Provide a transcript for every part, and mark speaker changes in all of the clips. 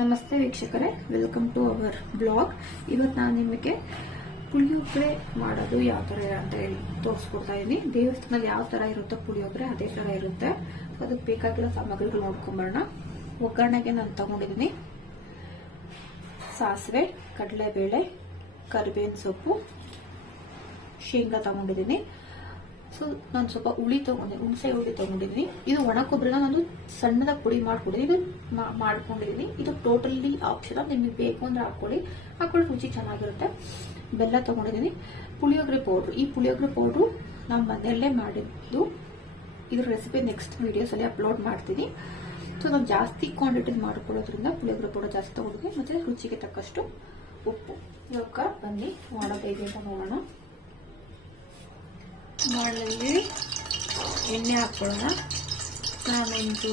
Speaker 1: ನಮಸ್ತೆ ವೀಕ್ಷಕರೇ welcome to our blog ಇವತ್ತು ನಾನು ನಿಮಗೆ ಪುಳಿಯೋಗರೆ ಮಾಡೋದು ಯಾವ ಥರ ಅಂತ ಹೇಳಿ ತೋರಿಸ್ಕೊಡ್ತಾ ಇದ್ದೀನಿ ದೇವಸ್ಥಾನದಲ್ಲಿ ಯಾವ ಥರ ಇರುತ್ತೋ ಪುಳಿಯೋಗರೆ ಅದೇ ಥರ ಇರುತ್ತೆ. ಅದಕ್ಕೆ ಬೇಕಾಗಿರೋ ಸಾಮಗ್ರಿಗಳು ನೋಡ್ಕೊಂಬರೋಣ. ಒಗ್ಗರಣೆಗೆ ನಾನು ತಗೊಂಡಿದ್ದೀನಿ ಸಾಸಿವೆ, ಕಡಲೆಬೇಳೆ, ಕರಿಬೇವಿನ ಸೊಪ್ಪು, ಶೇಂಗಾ ತಗೊಂಡಿದ್ದೀನಿ ಸೊ ನಾನು ಸ್ವಲ್ಪ ಹುಳಿ ತಗೊಂಡೆ, ಹುಣಸೆ ಹುಳಿ ತಗೊಂಡಿದ್ದೀನಿ. ಇದು ಒಣ ಕೊಬ್ಬರಿನ ನಾನು ಸಣ್ಣದಾಗಿ ಪುಡಿ ಮಾಡ್ಕೊಂಡಿದ್ದೀನಿ ಇದು ಮಾಡ್ಕೊಂಡಿದ್ದೀನಿ. ಇದು ಟೋಟಲಿ ಆಪ್ಷನ್. ನಿಮಗೆ ಬೇಕು ಅಂದ್ರೆ ಹಾಕೊಳ್ಳಿ ಹಾಕೊಳ್ಳಿ ರುಚಿ ಚೆನ್ನಾಗಿರುತ್ತೆ. ಬೆಲ್ಲ ತಗೊಂಡಿದ್ದೀನಿ. ಪುಳಿಯೋಗರೆ ಪೌಡ್ರು. ಈ ಪುಳಿಯೋಗರೆ ಪೌಡ್ರು ನಮ್ಮ ಮನೆಯಲ್ಲೇ ಮಾಡಿದ್ದು. ಇದ್ರ ರೆಸಿಪಿ ನೆಕ್ಸ್ಟ್ ವೀಡಿಯೋಸಲ್ಲಿ ಅಪ್ಲೋಡ್ ಮಾಡ್ತೀನಿ. ಸೊ ನಾವು ಜಾಸ್ತಿ ಕ್ವಾಂಟಿಟಿ ಮಾಡ್ಕೊಳ್ಳೋದ್ರಿಂದ ಪುಳಿಯೋಗರೆ ಪೌಡರ್ ಜಾಸ್ತಿ ತಗೊಂಡಿದ್ದೀನಿ. ಮತ್ತು ರುಚಿಗೆ ತಕ್ಕಷ್ಟು ಉಪ್ಪು. ಇವಾಗ ಬನ್ನಿ, ಮಾಡೋದು ಹೇಗೆ ಅಂತ ನೋಡೋಣ. ಬಾಣಲ್ಲಿ ಎಣ್ಣೆ ಹಾಕ್ಕೊಳ್ಳೋಣ. ನಾನೊಂದು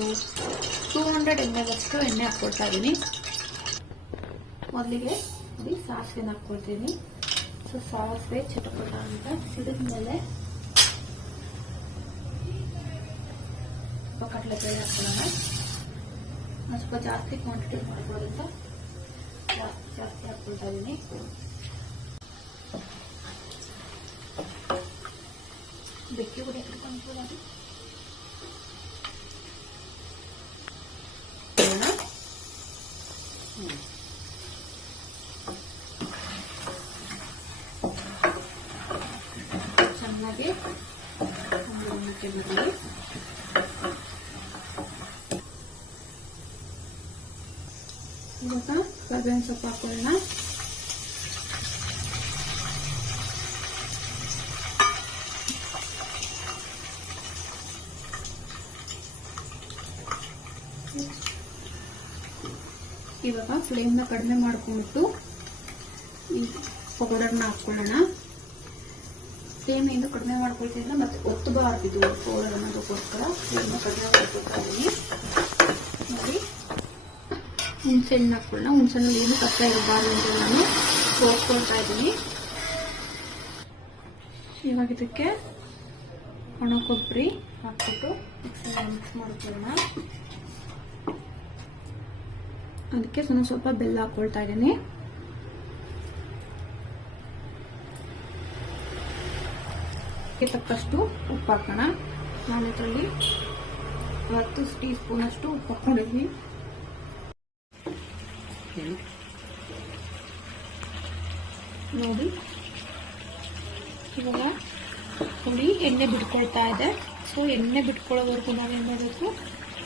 Speaker 1: ಟೂ ಹಂಡ್ರೆಡ್ ಎಂ ಎಲ್ ಅಷ್ಟು ಎಣ್ಣೆ ಹಾಕ್ಕೊಳ್ತಾ ಇದ್ದೀನಿ. ಮೊದಲಿಗೆ ನೋಡಿ ಸಾಸಿವೆನ ಹಾಕ್ಕೊಳ್ತೀನಿ. ಸೊ ಸಾಸಿವೆ ಚಟಪಟ ಅಂತ ಸಿಡಿದ ಮೇಲೆ ಕಡಲೆಬೇಳೆ ಹಾಕ್ಕೊಳ್ಳೋಣ. ನಾನು ಸ್ವಲ್ಪ ಜಾಸ್ತಿ ಕ್ವಾಂಟಿಟಿ ಮಾಡ್ಕೊಳ್ಳೋದ್ರಿಂದ ಜಾಸ್ತಿ ಜಾಸ್ತಿ ಹಾಕ್ಕೊಳ್ತಾ ಇದ್ದೀನಿ. ಬೆಕ್ಕಿ ಕೂಡ ಇಟ್ಕೊಂಡು ಚೆನ್ನಾಗಿ ಒಂದು ನಿಮಿಷ ಬಿಡಲಿ ಇವಾಗ ಕರ್ಬೇವಿನ ಸೊಪ್ಪು ಹಾಕೊಳ್ಳೋಣ ಇವಾಗ ಫ್ಲೇಮ್ನ ಕಡಿಮೆ ಮಾಡ್ಕೊಂಡ್ಬಿಟ್ಟು ಈ ಪೌಡರ್ನ ಹಾಕೊಳ್ಳೋಣ ಫ್ಲೇಮ್ ಏನು ಕಡಿಮೆ ಮಾಡ್ಕೊಳ್ತಿದ್ರೆ ಮತ್ತೆ ಒತ್ತಬಾರ್ದಿದ್ದು ಪೌಡರ್ ಅನ್ನೋದಕ್ಕೋಸ್ಕರ. ಫ್ಲೇಮ್ನ ಕಡಿಮೆ ಮಾಡ್ಕೊಳ್ತಾ ನೋಡಿ. ಹಾಕ್ಕೊಳ್ಳೋಣ. ಹಾಕೊಳ್ಳೋಣ ಹುಣಸೆಹಣ್ಣಲ್ಲಿ ಏನು ಕಷ್ಟ ಇರಬಾರ್ದು ಅಂತ ನಾನು ಸೋಸ್ಕೊಳ್ತಾ ಇದ್ದೀನಿ. ಇವಾಗ ಇದಕ್ಕೆ ಒಣ ಕೊಬ್ಬರಿ ಹಾಕ್ಬಿಟ್ಟು ಮಿಕ್ಸ್ ಮಾಡ್ಕೊಳ್ಳೋಣ. ಅದಕ್ಕೆ ಸ್ವಲ್ಪ ಸ್ವಲ್ಪ ಬೆಲ್ಲ ಹಾಕೊಳ್ತಾ ಇದ್ದೀನಿ. ತಕ್ಕಷ್ಟು ಉಪ್ಪು ಹಾಕೋಣ. ನಾನು ಇದರಲ್ಲಿ ಹತ್ತು ಟೀ ಸ್ಪೂನ್ ಅಷ್ಟು ಉಪ್ಪು ಹಾಕೊಂಡಿದ್ದೀನಿ. ನೋಡಿ. ಇವಾಗ ಹುಳಿ ಎಣ್ಣೆ ಬಿಟ್ಕೊಳ್ತಾ ಇದೆ. ಸೊ ಎಣ್ಣೆ ಬಿಟ್ಕೊಳ್ಳೋವರೆಗೂ ನಾವೇನು ಮಾಡಬೇಕು?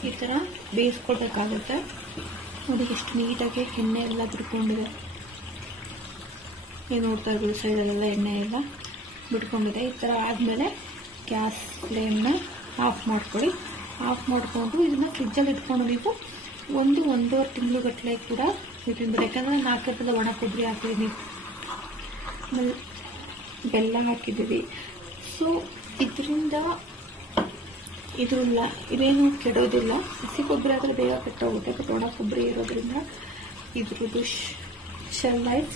Speaker 1: ಈ ಥರ ಬೇಯಿಸ್ಕೊಳ್ಬೇಕಾಗುತ್ತೆ. ನೋಡಿ ಎಷ್ಟು ನೀಟಾಗಿ ಎಣ್ಣೆ ಎಲ್ಲ ಬಿಡ್ಕೊಂಡಿದೆ ಏನು ನೋಡ್ತಾ ಇರ್ಬೋದು ಸೈಡಲ್ಲೆಲ್ಲ ಎಣ್ಣೆ ಎಲ್ಲ ಬಿಟ್ಕೊಂಡಿದೆ. ಈ ಥರ ಆದಮೇಲೆ ಗ್ಯಾಸ್ ಫ್ಲೇಮ್ನ ಆಫ್ ಮಾಡ್ಕೊಳ್ಳಿ. ಆಫ್ ಮಾಡಿಕೊಂಡು ಇದನ್ನು ಫ್ರಿಜ್ಜಲ್ಲಿ ಇಟ್ಕೊಂಡು ನೀವು ಒಂದು ಒಂದೂವರೆ ತಿಂಗಳುಗಟ್ಟಲೆ ಕೂಡ ಇಟ್ಟಿರ್ಬೋದು ಯಾಕಂದರೆ ನಾಲ್ಕೈದಲ್ಲ ಒಣ ಕೊಬ್ಬರಿ ಹಾಕಿದ್ದೀನಿ ಆಮೇಲೆ ಬೆಲ್ಲ ಹಾಕಿದ್ದೀವಿ ಸೊ ಇದರಿಂದ ಇದ್ರಲ್ಲ, ಇದೇನು ಕೆಡೋದಿಲ್ಲ. ಹಸಿ ಕೊಬ್ಬರಿ ಆದರೆ ಬೇಗ ಕೆಟ್ಟೋಗುತ್ತೆ. ಬಟ್ ಒಣ ಕೊಬ್ಬರಿ ಇರೋದ್ರಿಂದ ಇದ್ರದ್ದು ಶೆಲ್ ಲೈಫ್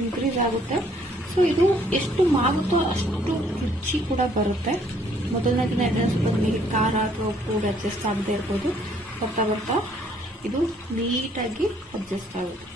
Speaker 1: ಇನ್ಕ್ರೀಸ್ ಆಗುತ್ತೆ. ಸೊ ಇದು ಎಷ್ಟು ಮಾಗುತ್ತೋ ಅಷ್ಟು ರುಚಿ ಕೂಡ ಬರುತ್ತೆ. ಮೊದಲನೇ ದಿನ ಎರಡನೇ ಸ್ವಲ್ಪ ನೀರು, ಖಾರ ಅಥವಾ ಉಪ್ಪು ಅಡ್ಜಸ್ಟ್ ಆಗದೆ ಇರ್ಬೋದು. ಬರ್ತಾ ಬರ್ತಾ ಇದು ನೀಟಾಗಿ ಅಡ್ಜಸ್ಟ್ ಆಗುತ್ತೆ.